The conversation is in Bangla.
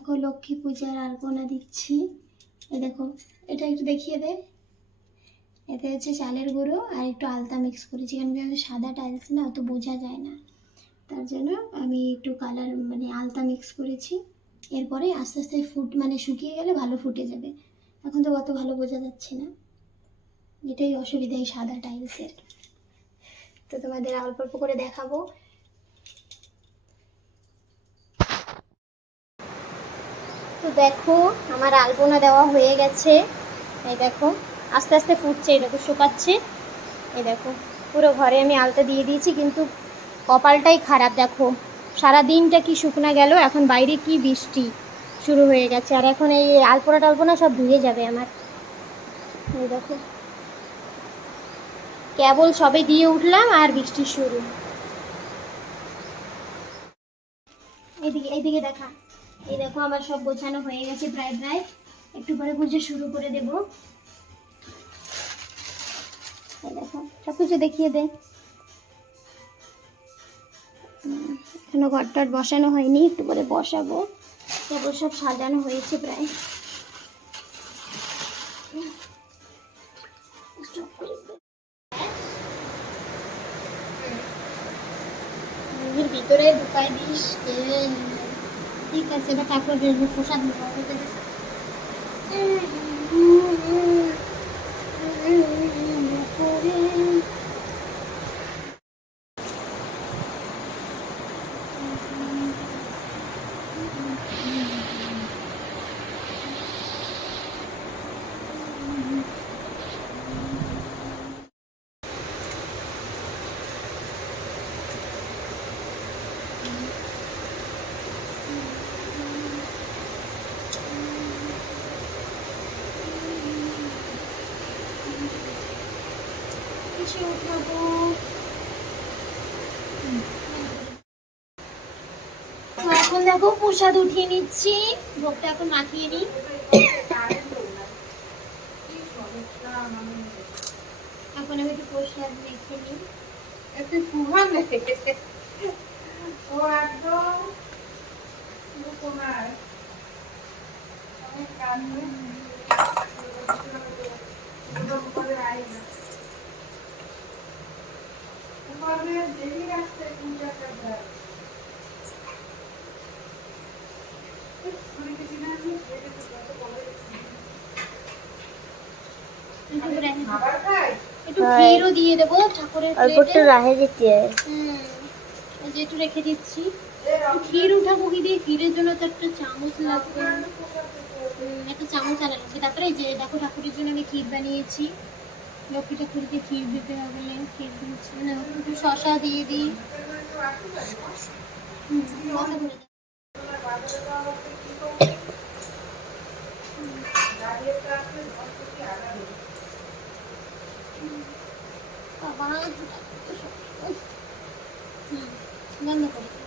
দেখো লক্ষ্মী পূজার আলপনা দিচ্ছি। এই দেখো, এটা একটু দেখিয়ে দে। এতে হচ্ছে চালের গুঁড়ো আর একটু আলতা মিক্স করেছি, কারণ কি সাদা টাইলস না, অত বোঝা যায় না, তার জন্য আমি একটু কালার মানে আলতা মিক্স করেছি। এরপরে আস্তে আস্তে মানে শুকিয়ে গেলে ভালো ফুটে যাবে। এখন তো অত ভালো বোঝা যাচ্ছে না, এটাই অসুবিধা এই সাদা টাইলসের। তো তোমাদের অল্প অল্প করে দেখাবো। তো দেখো আমার আলপনা দেওয়া হয়ে গেছে। এই দেখো আস্তে আস্তে ফুটছে, এই দেখো শুকাচ্ছে। এই দেখো পুরো ঘরে আমি আলতা দিয়ে দিয়েছি, কিন্তু কপালটাই খারাপ। দেখো সারা দিনটা কি শুকনা গেল, এখন বাইরে কি বৃষ্টি শুরু হয়ে গেছে, আর এখন এই আলপনা টালপনা সব ধুয়ে যাবে আমার। এই দেখো কেবল সবে দিয়ে উঠলাম আর বৃষ্টি শুরু। এইদিকে এইদিকে দেখা, এই দেখো আমার সব গোছানো হয়ে গেছে প্রায় প্রায়। একটু পরে পুজো শুরু করে দেব। এই দেখো সব কিছু দেখিয়ে দে। এখনো ঘরটার বসানো হয়নি, একটু পরে বসাবো। কেবল সব সাজানো হয়েছে প্রায়। ভিতরে ঢুকাই দিস। ঠিক আছে, এবার ঠাকুরের প্রসাদ উঠাবো। এখন দেখো প্রসাদ উঠিয়ে নিচ্ছি, ভোগটা এখন মাখিয়ে নিই। এখন আমি একটু প্রসাদ মেখে নিই। একটু সুহান ও একদম তোমার অনেক কান্না করে আই না তোমাদের দেরি আসছে পূজাটা যায় একটু ক্ষীরও দিয়ে দেবো ঠাকুরের প্লেটে। রাহে দিতে যেটু রেখে দিচ্ছি। ক্ষীর উঠাবো কি দিয়ে, ক্ষীরের জন্য তো একটা চামচ লাগবে, একটা চামচ আনা লাগবে। তারপরে যে দেখো ঠাকুরের জন্য আমি ক্ষীর বানিয়েছি। লক্ষ্মী ঠাকুরকে ক্ষীর দিতে হবে, ক্ষীর দিচ্ছি না, একটু শশা দিয়ে দিই। মাথা ধরে বন্ধ করে